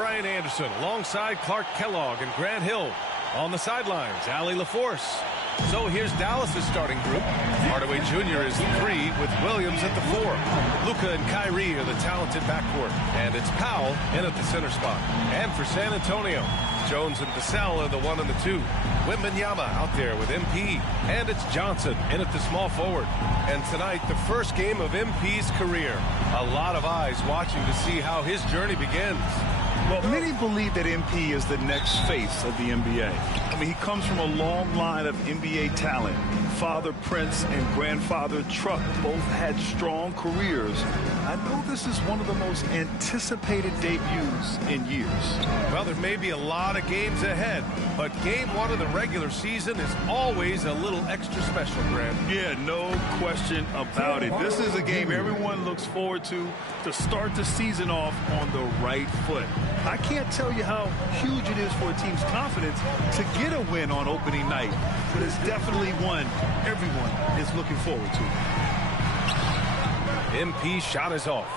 Brian Anderson alongside Clark Kellogg and Grant Hill. On the sidelines, Allie LaForce. So here's Dallas's starting group. Hardaway Jr. is the 3 with Williams at the 4. Luka and Kyrie are the talented backcourt. And it's Powell in at the center spot. And for San Antonio, Jones and Vassell are the 1 and the 2. Wembanyama out there with MP. And it's Johnson in at the small forward. And tonight, the first game of MP's career. A lot of eyes watching to see how his journey begins. Well, many believe that MP is the next face of the NBA. I mean, he comes from a long line of NBA talent. Father Prince and grandfather Truck both had strong careers. I know this is one of the most anticipated debuts in years. Well, there may be a lot of games ahead, but game 1 of the regular season is always a little extra special, Grant. Yeah, no question about it. This is a game everyone looks forward to start the season off on the right foot. I can't tell you how huge it is for a team's confidence to get a win on opening night, but it's definitely one everyone is looking forward to. MP shot is off.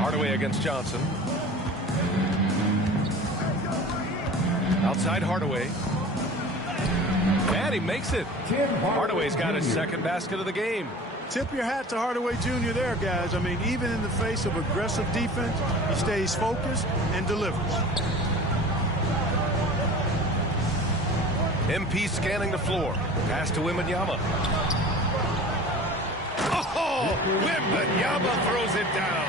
Hardaway against Johnson. Outside Hardaway. And he makes it. Hardaway's got his second basket of the game. Tip your hat to Hardaway Jr. there, guys. I mean, even in the face of aggressive defense, he stays focused and delivers. MP scanning the floor. Pass to Wembanyama. Oh! Wembanyama throws it down.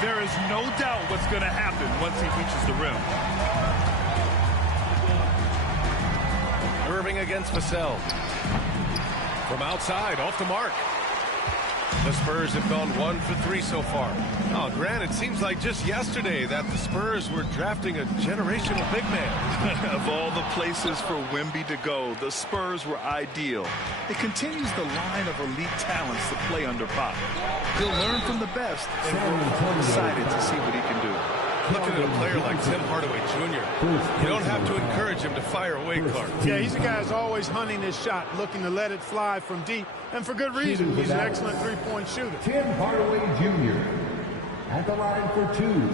There is no doubt what's going to happen once he reaches the rim. Irving against Vassell. From outside, off the mark. The Spurs have gone 1 for 3 so far. Oh, Grant, it seems like just yesterday that the Spurs were drafting a generational big man. Of all the places for Wemby to go, the Spurs were ideal. It continues the line of elite talents to play under Pop. He'll learn from the best, and we're excited to see what he can do. Looking at a player like Tim Hardaway Jr., you don't have to encourage him to fire away, Clark. Yeah, he's a guy who's always hunting his shot, looking to let it fly from deep, and for good reason. He's an excellent three-point shooter. Tim Hardaway Jr. at the line for 2.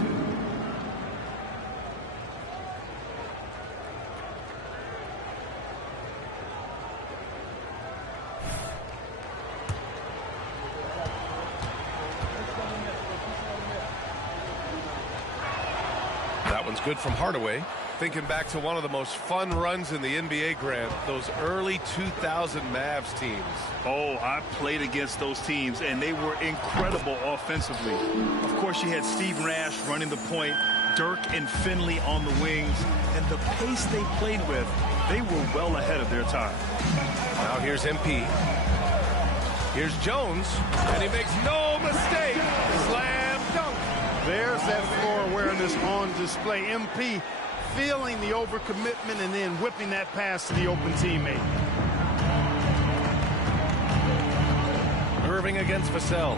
That one's good from Hardaway. Thinking back to one of the most fun runs in the NBA, Grant, those early 2000 Mavs teams. Oh, I played against those teams, and they were incredible offensively. Of course, you had Steve Nash running the point, Dirk and Finley on the wings, and the pace they played with, they were well ahead of their time. Now here's MP. Here's Jones, and he makes no mistake. Slam dunk. There's that floor awareness on display. MP feeling the overcommitment and then whipping that pass to the open teammate. Irving against Vassell.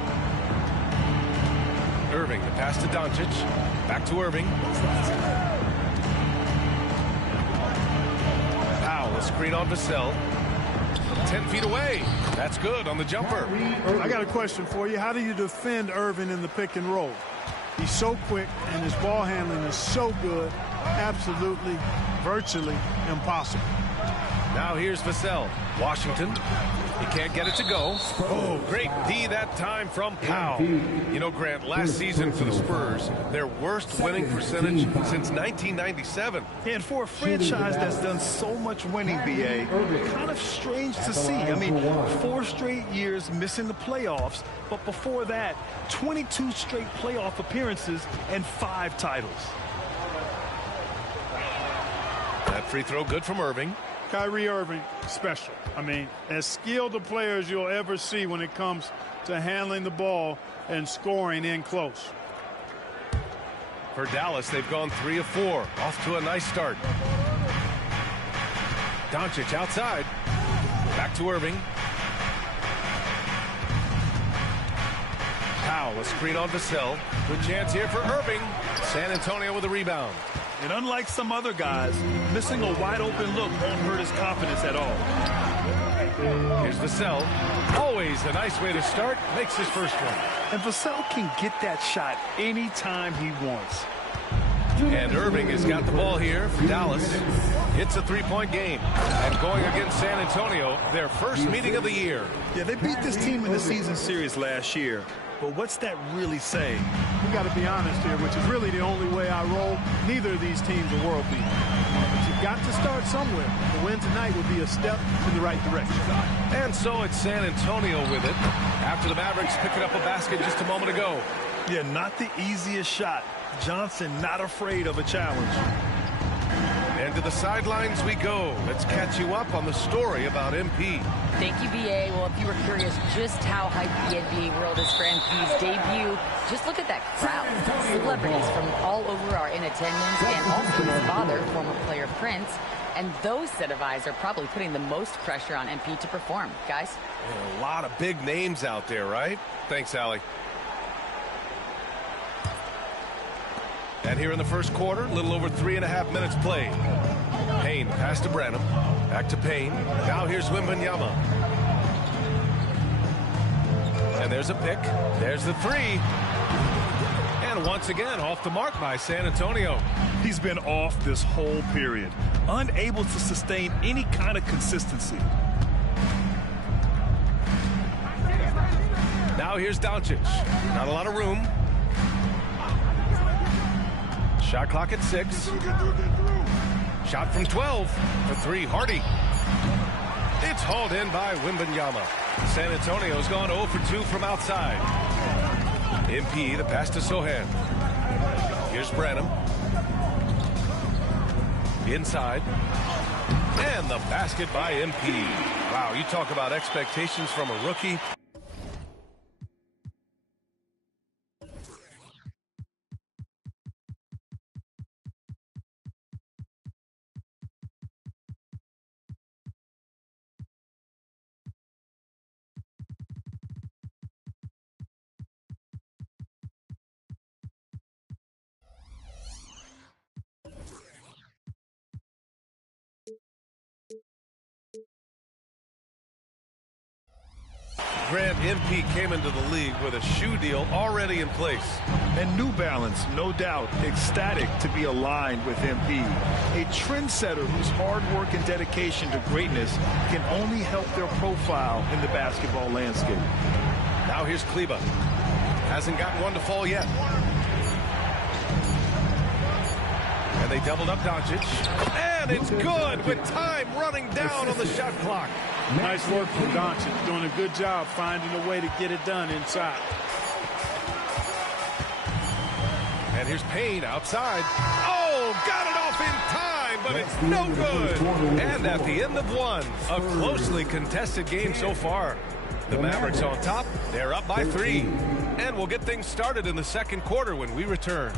Irving, the pass to Doncic. Back to Irving. Powell, a screen on Vassell. 10 feet away. That's good on the jumper. I got a question for you. How do you defend Irving in the pick and roll? He's so quick, and his ball handling is so good, absolutely, virtually impossible. Now here's Vassell. Washington. He can't get it to go. Oh, great D that time from Powell. You know, Grant, last season for the Spurs, their worst winning percentage since 1997. And for a franchise that's done so much winning, B.A., kind of strange to see. I mean, 4 straight years missing the playoffs, but before that, 22 straight playoff appearances and 5 titles. That free throw good from Irving. Kyrie Irving, special. I mean, as skilled a player as you'll ever see when it comes to handling the ball and scoring in close. For Dallas, they've gone 3 of 4. Off to a nice start. Doncic outside. Back to Irving. Powell, a screen on Vassell. Good chance here for Irving. San Antonio with a rebound. And unlike some other guys, missing a wide-open look won't hurt his confidence at all. Here's Vassell. Always a nice way to start. Makes his first one. And Vassell can get that shot anytime he wants. And Irving has got the ball here for Dallas. It's a three-point game. And going against San Antonio, their first meeting of the year. Yeah, they beat this team in the season series last year. But what's that really saying? We got to be honest here, which is really the only way I roll. Neither of these teams are world beaters. But you've got to start somewhere. The win tonight would be a step in the right direction. And so it's San Antonio with it. After the Mavericks picking up a basket just a moment ago. Yeah, not the easiest shot. Johnson not afraid of a challenge. And to the sidelines we go. Let's catch you up on the story about MP. Thank you, B.A. Well, if you were curious just how hyped the NBA world is for MP's debut, just look at that crowd. Celebrities from all over are in attendance, and also his father, former player Prince. And those set of eyes are probably putting the most pressure on MP to perform. Guys? A lot of big names out there, right? Thanks, Allie. And here in the first quarter, a little over 3.5 minutes played. Payne pass to Branham. Back to Payne. Now here's Wembanyama. And there's a pick. There's the three. And once again, off the mark by San Antonio. He's been off this whole period. Unable to sustain any kind of consistency. Now here's Doncic. Not a lot of room. Shot clock at 6. Shot from 12 for 3. Hardy. It's hauled in by Wembanyama. San Antonio's gone 0 for 2 from outside. MP, the pass to Sohan. Here's Branham. Inside. And the basket by MP. Wow, you talk about expectations from a rookie. Grant, MP came into the league with a shoe deal already in place. And New Balance, no doubt, ecstatic to be aligned with MP. A trendsetter whose hard work and dedication to greatness can only help their profile in the basketball landscape. Now here's Kleba. Hasn't gotten one to fall yet. And they doubled up Doncic. And it's good with time running down on the shot clock. Nice work from Doncic, doing a good job finding a way to get it done inside. And here's Payne outside. Oh, got it off in time, but it's no good. And at the end of one, a closely contested game so far. The Mavericks on top. They're up by 3. And we'll get things started in the second quarter when we return.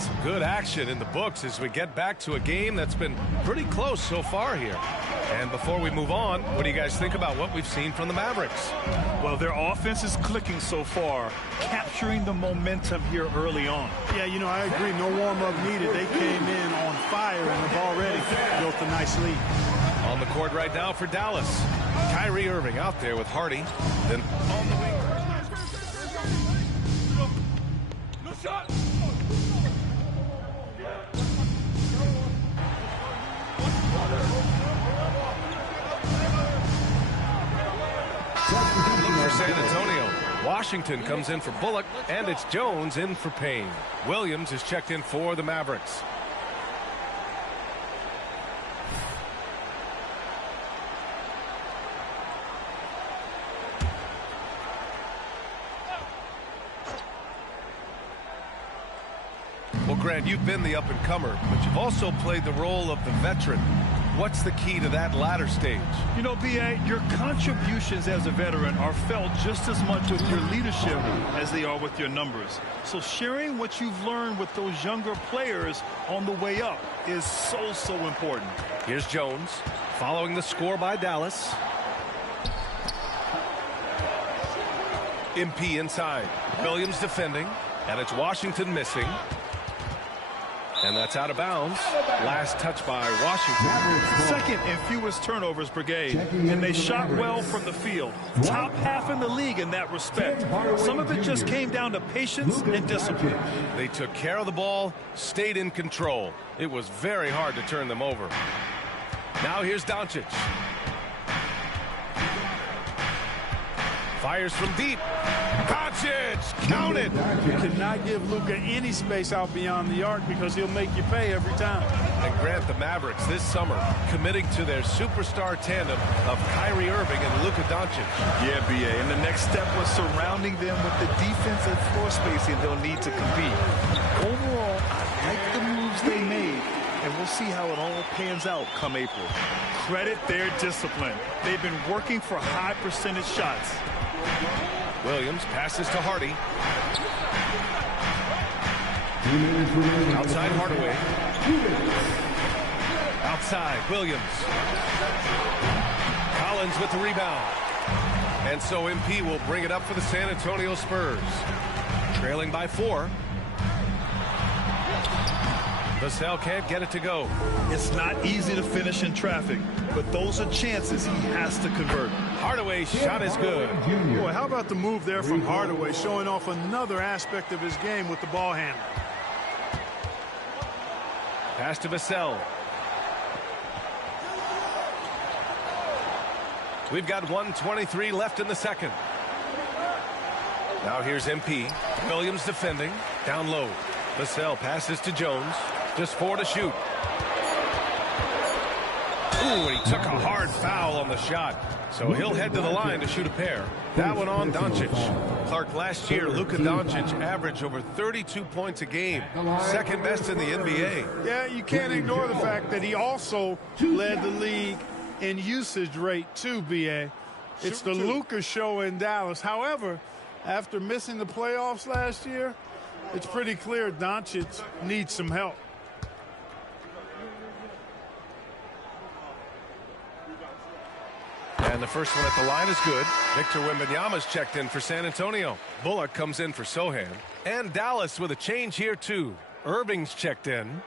Some good action in the books as we get back to a game that's been pretty close so far here. And before we move on, what do you guys think about what we've seen from the Mavericks? Well, their offense is clicking so far, capturing the momentum here early on. Yeah, you know, I agree. No warm-up needed. They came in on fire and have already built a nice lead. On the court right now for Dallas. Kyrie Irving out there with Hardy. Then on the wing. No shot. For San Antonio, Washington comes in for Bullock, and it's Jones in for Payne. Williams is checked in for the Mavericks. Well, Grant, you've been the up-and-comer, but you've also played the role of the veteran. What's the key to that latter stage? You know, B.A., your contributions as a veteran are felt just as much with your leadership as they are with your numbers. So sharing what you've learned with those younger players on the way up is so important. Here's Jones, following the score by Dallas. MP inside. Williams defending, and it's Washington missing. And that's out of bounds. Last touch by Washington. Second and fewest turnovers per game. And they shot well from the field. Top half in the league in that respect. Some of it just came down to patience and discipline. They took care of the ball, stayed in control. It was very hard to turn them over. Now here's Doncic. Fires from deep. Doncic, counted. You cannot give Luka any space out beyond the arc because he'll make you pay every time. And Grant, the Mavericks this summer committing to their superstar tandem of Kyrie Irving and Luka Doncic. Yeah, B.A., and the next step was surrounding them with the defense and floor spacing they'll need to compete. Overall, I like the moves they made, and we'll see how it all pans out come April. Credit their discipline. They've been working for high percentage shots. Williams passes to Hardy. Outside Hardaway. Outside Williams. Collins with the rebound. And so MP will bring it up for the San Antonio Spurs. Trailing by 4. Vassell can't get it to go. It's not easy to finish in traffic, but those are chances he has to convert. Hardaway's shot is good. Boy, how about the move there from Hardaway, showing off another aspect of his game with the ball handle. Pass to Vassell. We've got 1:23 left in the second. Now here's MP. Williams defending. Down low. Vassell passes to Jones. Just 4 to shoot. Ooh, he took a hard foul on the shot. So he'll head to the line to shoot a pair. That one on Doncic. Clark, last year, Luka Doncic averaged over 32 points a game. Second best in the NBA. Yeah, you can't ignore the fact that he also led the league in usage rate too, B.A. It's the Luka show in Dallas. However, after missing the playoffs last year, it's pretty clear Doncic needs some help. And the first one at the line is good. Victor Wembanyama's checked in for San Antonio. Bullock comes in for Sohan. And Dallas with a change here, too. Irving's checked in.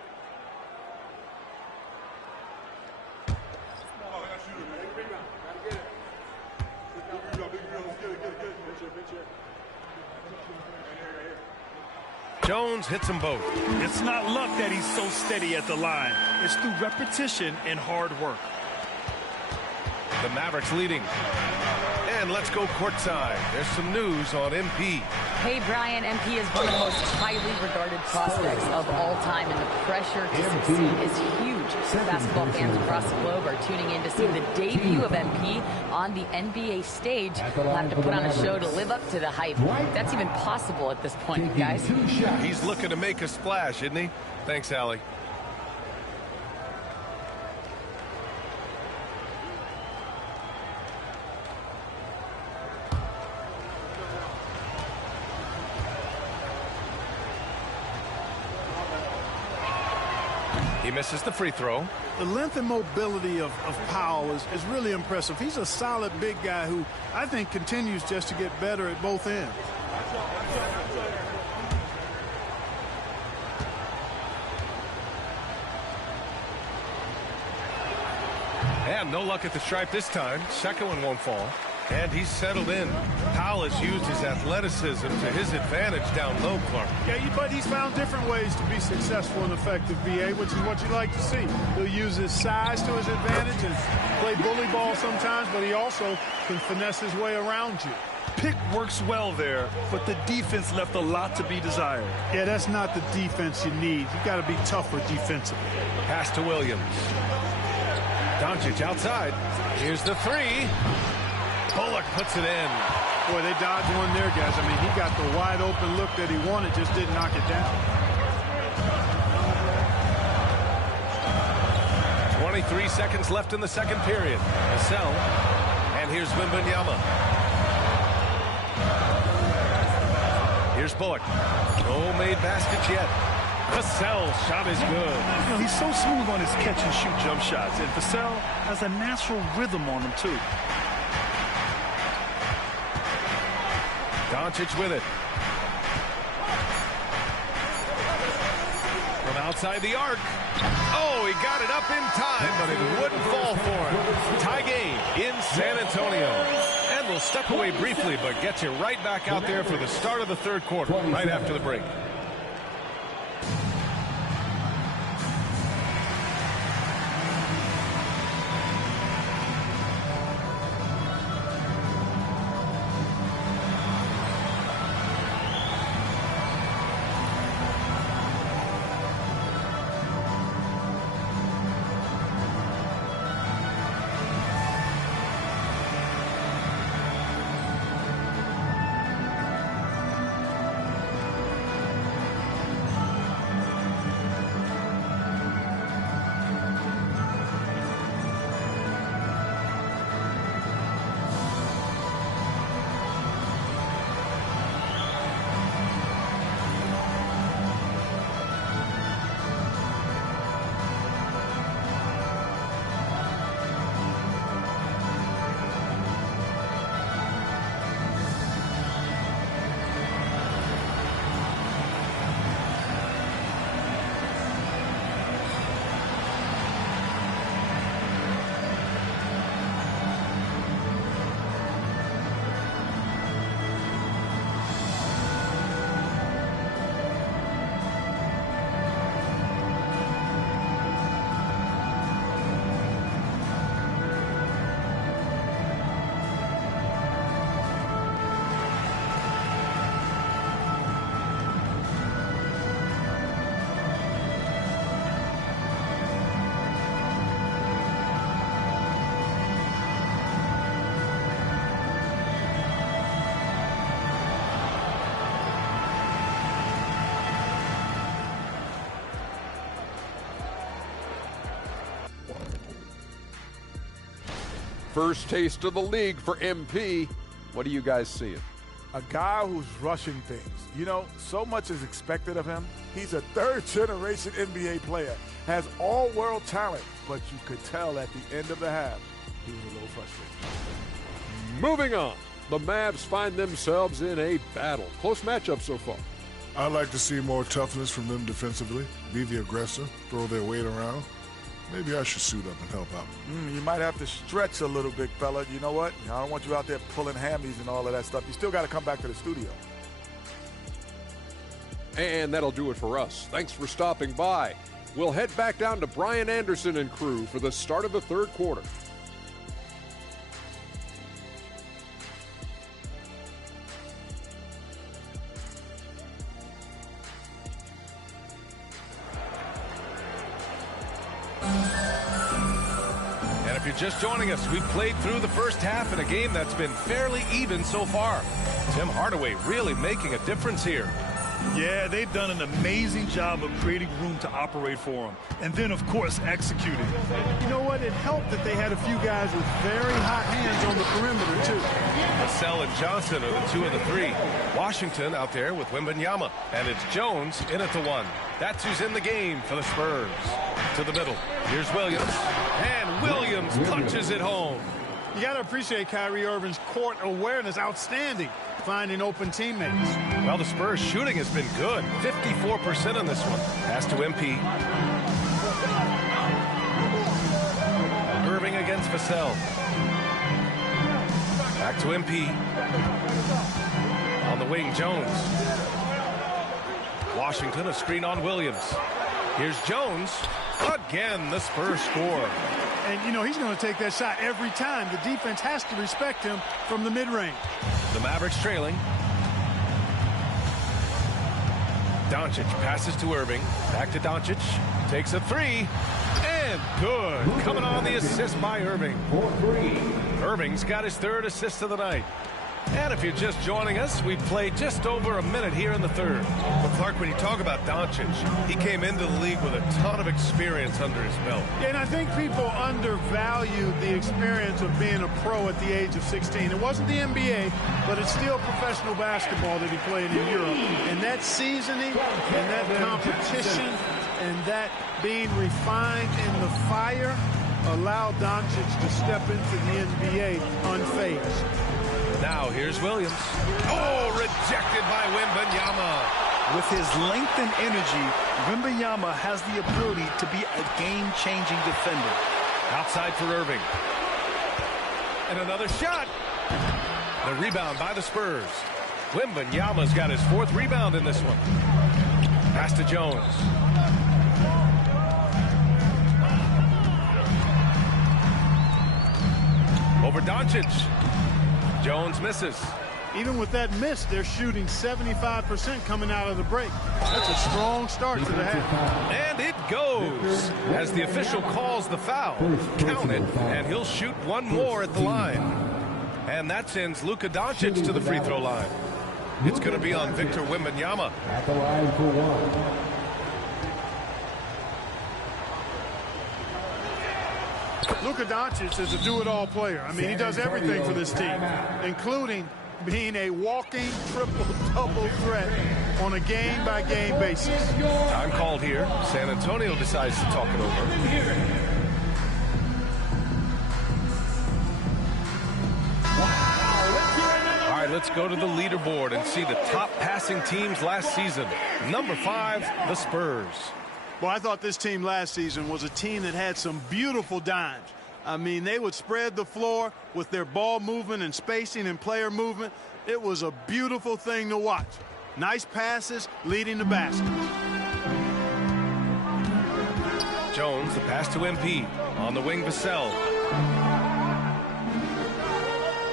Jones hits them both. It's not luck that he's so steady at the line. It's through repetition and hard work. The Mavericks leading. And let's go courtside. There's some news on MP. Hey, Brian, MP is one of the most highly regarded prospects of all time, and the pressure to succeed is huge. Basketball fans across the globe are tuning in to see the debut of MP on the NBA stage. We'll have to put on a show to live up to the hype. That's even possible at this point, guys. He's looking to make a splash, isn't he? Thanks, Allie. He misses the free throw. The length and mobility of Powell is really impressive. He's a solid big guy who I think continues just to get better at both ends. And no luck at the stripe this time. Second one won't fall. And he's settled in. Powell has used his athleticism to his advantage down low, Clark. Yeah, but he's found different ways to be successful and effective, BA, which is what you like to see. He'll use his size to his advantage and play bully ball sometimes, but he also can finesse his way around you. Pick works well there, but the defense left a lot to be desired. Yeah, that's not the defense you need. You got to be tougher defensively. Pass to Williams. Doncic outside. Here's the three. Bullock puts it in. Boy, they dodged one there, guys. I mean, he got the wide open look that he wanted, just didn't knock it down. .23 seconds left in the second period. Vassell, and here's Wembanyama. Here's Bullock. No made baskets yet. Vassell's shot is good. You know, he's so smooth on his catch-and-shoot jump shots, and Vassell has a natural rhythm on him, too. Doncic with it. From outside the arc. Oh, he got it up in time, but it wouldn't fall for him. Tie game in San Antonio. And we'll step away briefly, but get you right back out there for the start of the third quarter, right after the break. First taste of the league for MP. What are you guys seeing? A guy who's rushing things. You know, so much is expected of him. He's a third-generation NBA player, has all-world talent, but you could tell at the end of the half he was a little frustrated. Moving on, the Mavs find themselves in a battle. Close matchup so far. I'd like to see more toughness from them defensively, be the aggressor, throw their weight around. Maybe I should suit up and help out. You might have to stretch a little bit, fella. You know what? I don't want you out there pulling hammies and all of that stuff. You still got to come back to the studio. And that'll do it for us. Thanks for stopping by. We'll head back down to Brian Anderson and crew for the start of the third quarter. If you're just joining us, we've played through the first half in a game that's been fairly even so far. Tim Hardaway really making a difference here. Yeah, they've done an amazing job of creating room to operate for him. And then, of course, executing. You know what? It helped that they had a few guys with very hot hands on the perimeter, too. Vassell and Johnson are the two of the three. Washington out there with Wembanyama. And it's Jones in at the one. That's who's in the game for the Spurs. To the middle. Here's Williams. And Williams punches it home. You got to appreciate Kyrie Irving's court awareness. Outstanding. Finding open teammates. Well, the Spurs shooting has been good. 54% on this one. Pass to MP. Irving against Vassell. Back to MP. On the wing, Jones. Washington, a screen on Williams. Here's Jones. Again, the Spurs score. And, you know, he's going to take that shot every time. The defense has to respect him from the mid-range. The Mavericks trailing. Doncic passes to Irving. Back to Doncic. Takes a three. And good. Coming on the assist by Irving. Irving's got his third assist of the night. And if you're just joining us, we've played just over a minute here in the third. Well, Clark, when you talk about Doncic, he came into the league with a ton of experience under his belt. Yeah, and I think people undervalue the experience of being a pro at the age of 16. It wasn't the NBA, but it's still professional basketball that he played in Europe. And that seasoning and that competition and that being refined in the fire allowed Doncic to step into the NBA unfazed. Now here's Williams. Oh, rejected by Wembanyama. With his length and energy, Wembanyama has the ability to be a game-changing defender. Outside for Irving. And another shot. The rebound by the Spurs. Wembanyama's got his 4th rebound in this one. Pass to Jones. Over Doncic. Jones misses. Even with that miss, they're shooting 75% coming out of the break. That's a strong start to the half. And it goes as the official calls the foul. Count it, and he'll shoot one more at the line. And that sends Luka Doncic to the free throw line. It's going to be on Victor Wembanyama. At the line for one. Luka Doncic is a do-it-all player. I mean, he does everything for this team, including being a walking triple-double threat on a game-by-game basis. Time called here. San Antonio decides to talk it over. All right, let's go to the leaderboard and see the top passing teams last season. Number 5, the Spurs. Well, I thought this team last season was a team that had some beautiful dimes. I mean, they would spread the floor with their ball movement and spacing and player movement. It was a beautiful thing to watch. Nice passes leading the basket. Jones, the pass to MP. On the wing, Vassell.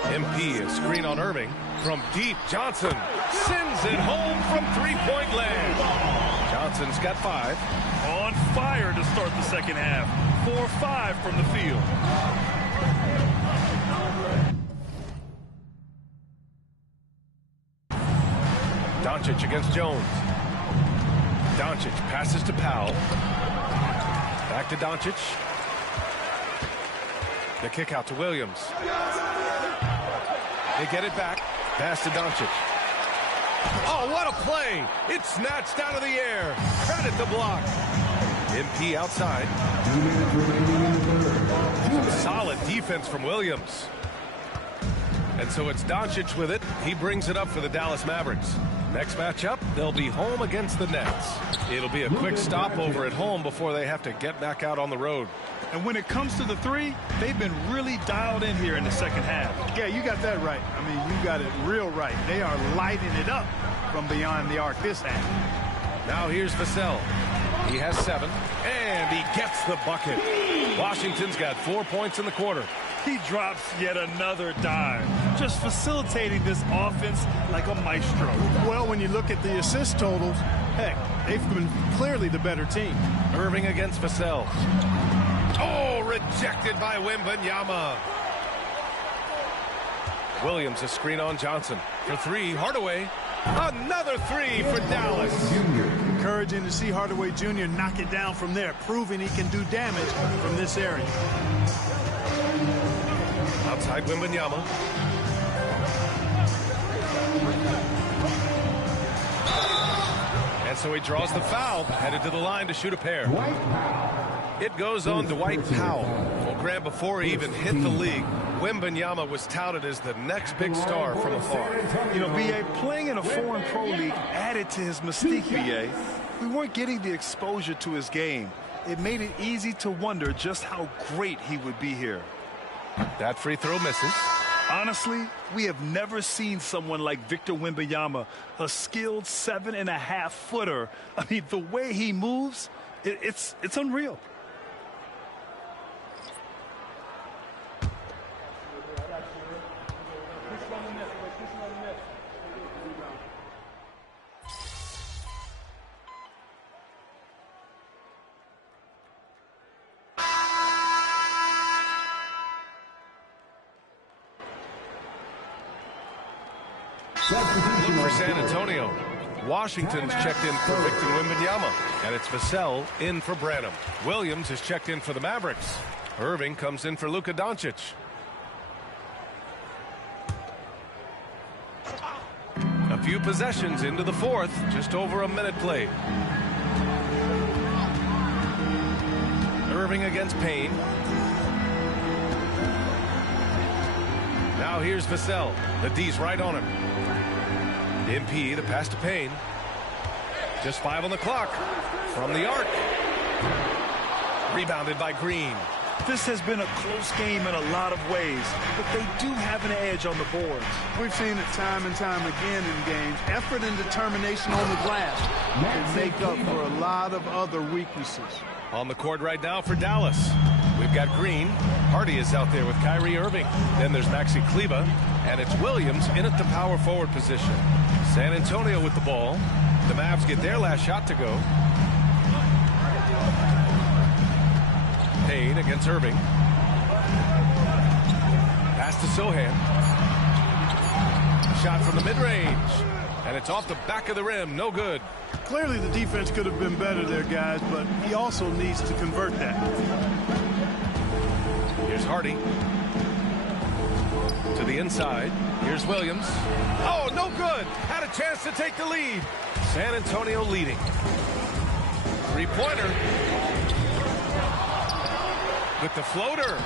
MP, a screen on Irving. From deep, Johnson sends it home from three-point land. Johnson's got 5. On fire to start the second half. 4-5 from the field. Doncic against Jones. Doncic passes to Powell. Back to Doncic. The kick out to Williams. They get it back. Pass to Doncic. Oh, what a play! It's snatched out of the air. Credit the block. MP outside. Solid defense from Williams. And so it's Doncic with it. He brings it up for the Dallas Mavericks. Next matchup, they'll be home against the Nets. It'll be a quick stopover at home before they have to get back out on the road. And when it comes to the three, they've been really dialed in here in the second half. Yeah, you got that right. I mean, you got it real right. They are lighting it up from beyond the arc this half. Now here's Vassell. He has 7, and he gets the bucket. Washington's got 4 points in the quarter. He drops yet another dime, just facilitating this offense like a maestro. Well, when you look at the assist totals, heck, they've been clearly the better team. Irving against Vassell. Oh, rejected by Wembanyama. Williams, a screen on Johnson. For 3, Hardaway. Another 3 for Dallas. Encouraging to see Hardaway Jr. knock it down from there, proving he can do damage from this area. Outside Wembanyama. And so he draws the foul, headed to the line to shoot a pair. It goes on Dwight Powell. Well, Graham, before he even hit the league, Wembanyama was touted as the next big star from afar. You know, B.A., playing in a foreign pro league added to his mystique, B.A. We weren't getting the exposure to his game. It made it easy to wonder just how great he would be here. That free throw misses. Honestly, we have never seen someone like Victor Wembanyama, a skilled 7.5-footer. I mean, the way he moves, it's unreal. For San Antonio, Washington's checked in for Victor Wembanyama, and it's Vassell in for Branham. Williams is checked in for the Mavericks. Irving comes in for Luka Doncic. A few possessions into the fourth, just over a minute played. Irving against Payne. Now here's Vassell. The D's right on him. MP, the pass to Payne. Just 5 on the clock. From the arc. Rebounded by Green. This has been a close game in a lot of ways, but they do have an edge on the boards. We've seen it time and time again in games. Effort and determination on the glass can make up for a lot of other weaknesses. On the court right now for Dallas. We've got Green. Hardy is out there with Kyrie Irving. Then there's Maxi Kleber, and it's Williams in at the power forward position. San Antonio with the ball. The Mavs get their last shot to go. Payne against Irving. Pass to Sohan. Shot from the mid-range. And it's off the back of the rim. No good. Clearly the defense could have been better there, guys, but he also needs to convert that. Here's Hardy. To the inside. Here's Williams. Oh, no good. Had a chance to take the lead. San Antonio leading. Three-pointer. With the floater.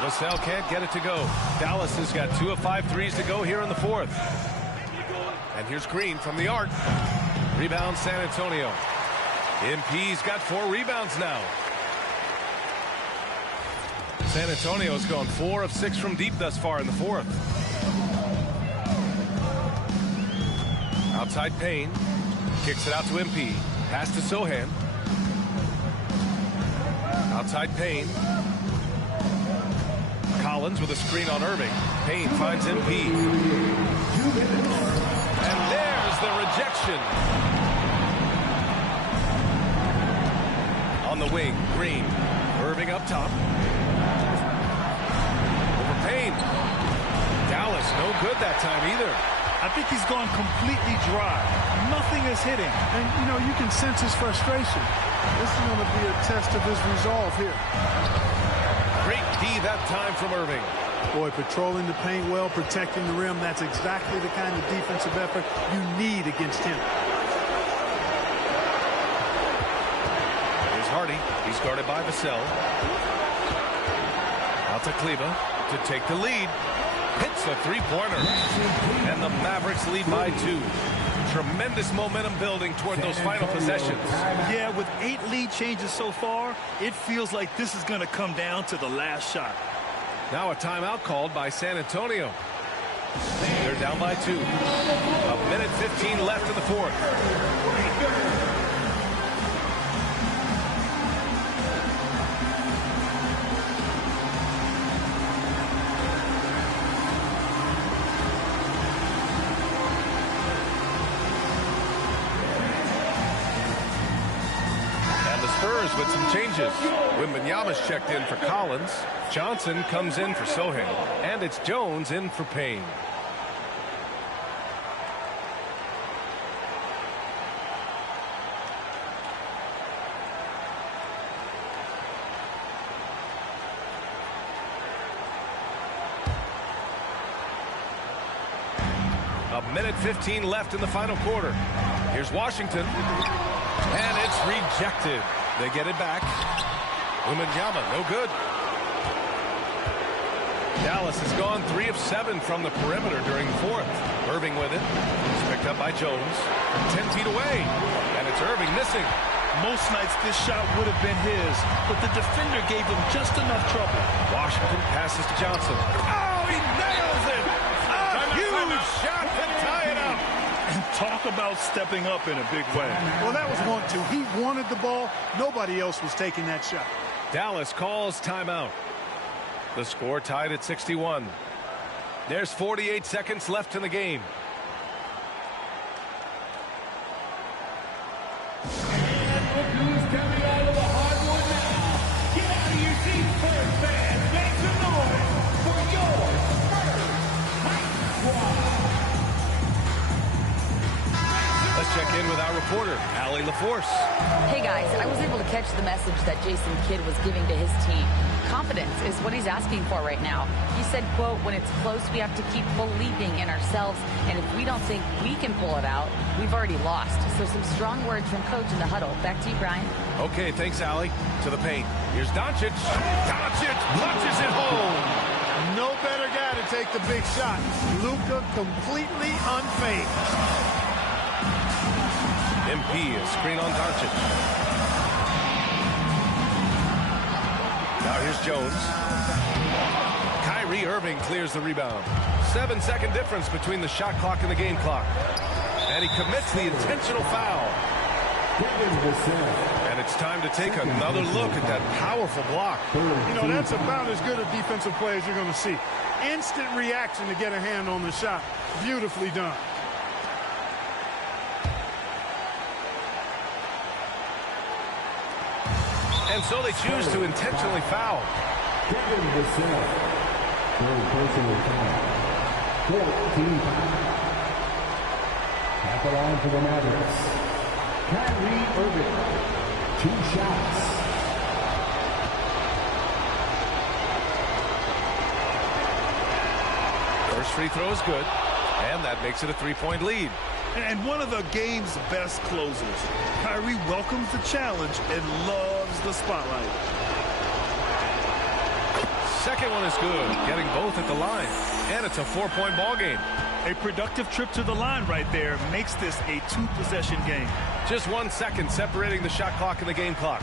Vassell can't get it to go. Dallas has got 2 of 5 threes to go here in the fourth. And here's Green from the arc. Rebound San Antonio. MP's got 4 rebounds now. San Antonio's gone 4 of 6 from deep thus far in the fourth. Outside Payne. Kicks it out to MP. Pass to Sohan. Outside Payne. Collins with a screen on Irving. Payne finds MP. And there's the rejection. On the wing, Green. Irving up top. Over Payne. Dallas, no good that time either. I think he's gone completely dry. Nothing is hitting. And, you know, you can sense his frustration. This is going to be a test of his resolve here. Great D that time from Irving. Boy, patrolling the paint well, protecting the rim. That's exactly the kind of defensive effort you need against him. Here's Hardy. He's guarded by Vassell. Out to Kleber to take the lead. Hits a three-pointer. And the Mavericks lead by 2. Tremendous momentum building toward those final possessions. Yeah, with 8 lead changes so far, it feels like this is going to come down to the last shot. Now a timeout called by San Antonio. They're down by 2. 1:15 left in the fourth. Spurs with some changes. Wembanyama's checked in for Collins. Johnson comes in for Sohan. And it's Jones in for Payne. A minute 15 left in the final quarter. Here's Washington. And it's rejected. They get it back. Wembanyama, no good. Dallas has gone 3 of 7 from the perimeter during the fourth. Irving with it. It's picked up by Jones. 10 feet away. And it's Irving missing. Most nights this shot would have been his, but the defender gave him just enough trouble. Washington passes to Johnson. Oh, he nails it! A huge shot to tie it up. And talk about stepping up in a big way. Well, that was going to. He wanted the ball. Nobody else was taking that shot. Dallas calls timeout. The score tied at 61. There's 48 seconds left in the game. check in with our reporter, Allie LaForce. Hey guys, I was able to catch the message that Jason Kidd was giving to his team. Confidence is what he's asking for right now. He said, quote, when it's close, we have to keep believing in ourselves. And if we don't think we can pull it out, we've already lost. So some strong words from coach in the huddle. Back to you, Brian. Okay, thanks, Allie. To the paint. Here's Doncic. Doncic punches it home. No better guy to take the big shot. Luka completely unfazed. MP, a screen on Doncic. Now here's Jones. Kyrie Irving clears the rebound. 7-second difference between the shot clock and the game clock. And he commits the intentional foul. And it's time to take another look at that powerful block. You know, that's about as good a defensive play as you're going to see. Instant reaction to get a hand on the shot. Beautifully done. And so they choose to intentionally foul. Personal foul. 14 foul. At the line for the Mavericks. Kyrie Irving, 2 shots. First free throw is good, and that makes it a 3-point lead. And one of the game's best closers. Kyrie welcomes the challenge and loves the spotlight. Second one is good, getting both at the line, and it's a 4-point ball game. A productive trip to the line right there makes this a 2-possession game. Just 1 second separating the shot clock and the game clock.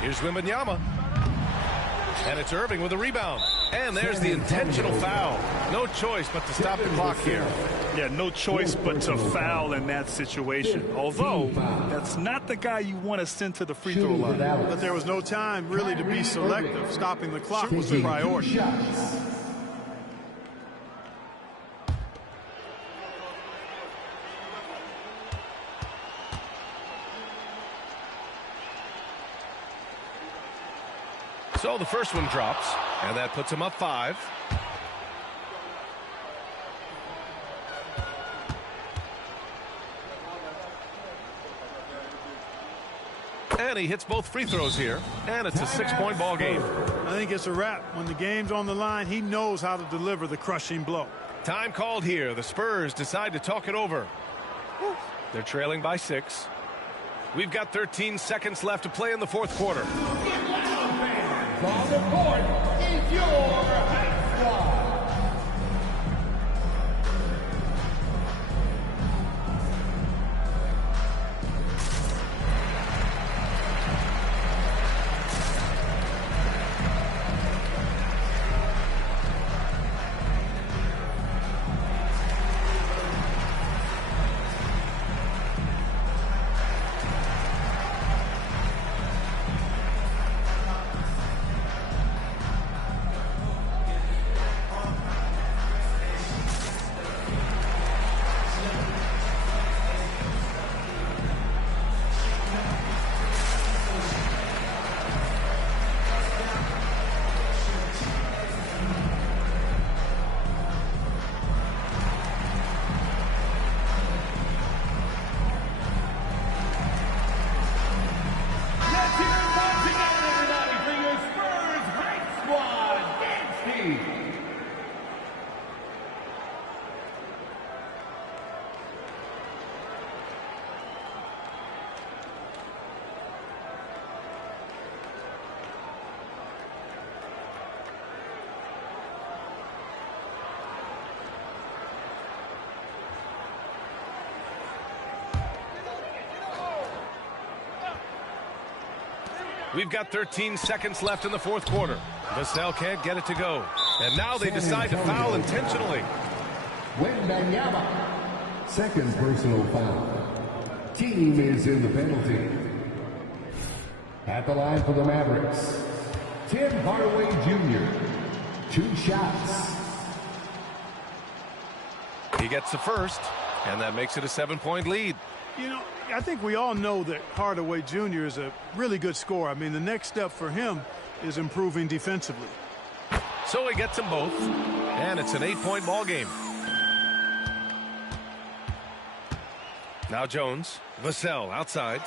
Here's Wembanyama. And it's Irving with a rebound. And there's the intentional foul. No choice but to stop the clock here. Yeah, no choice but to foul in that situation. Although, that's not the guy you want to send to the free throw line. But there was no time really to be selective. Stopping the clock was the priority. So the first one drops, and that puts him up 5. And he hits both free throws here, and it's a 6-point ball game. I think it's a wrap. When the game's on the line, he knows how to deliver the crushing blow. Time called here. The Spurs decide to talk it over. They're trailing by 6. We've got 13 seconds left to play in the fourth quarter. On the court is your high squad. We've got 13 seconds left in the fourth quarter. Vassell can't get it to go. And now they decide to foul intentionally. Wembanyama, second personal foul. Team is in the penalty. At the line for the Mavericks, Tim Hardaway Jr., 2 shots. He gets the first, and that makes it a 7-point lead. You know, I think we all know that Hardaway Jr. is a really good scorer. I mean, the next step for him is improving defensively. So he gets them both, and it's an 8-point ball game. Now Jones. Vassell outside.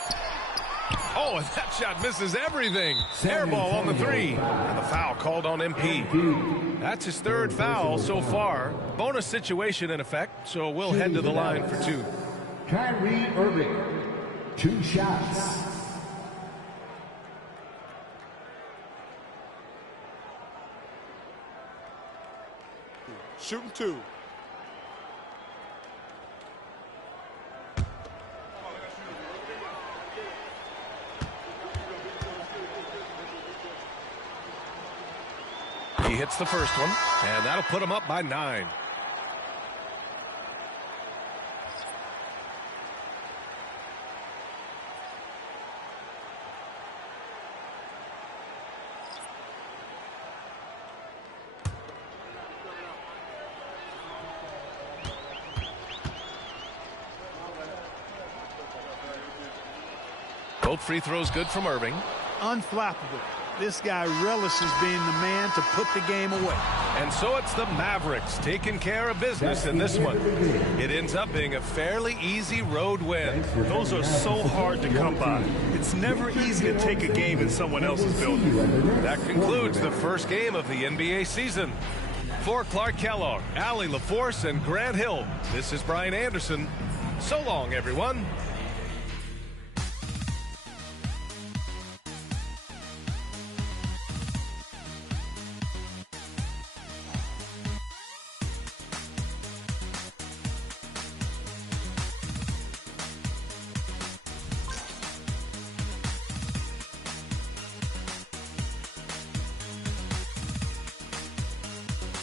Oh, and that shot misses everything. Air ball on the 3. And the foul called on MP. That's his 3rd foul so far. Bonus situation in effect, so we'll head to the line for 2. Kyrie Irving, 2 shots. Shooting 2. He hits the first one, and that'll put him up by 9. Both free throws good from Irving. Unflappable. This guy relishes being the man to put the game away. And so it's the Mavericks taking care of business in this one. It ends up being a fairly easy road win. Those are so hard to come by. It's never easy to take a game in someone else's building. That concludes the first game of the NBA season. For Clark Kellogg, Allie LaForce, and Grant Hill, this is Brian Anderson. So long, everyone.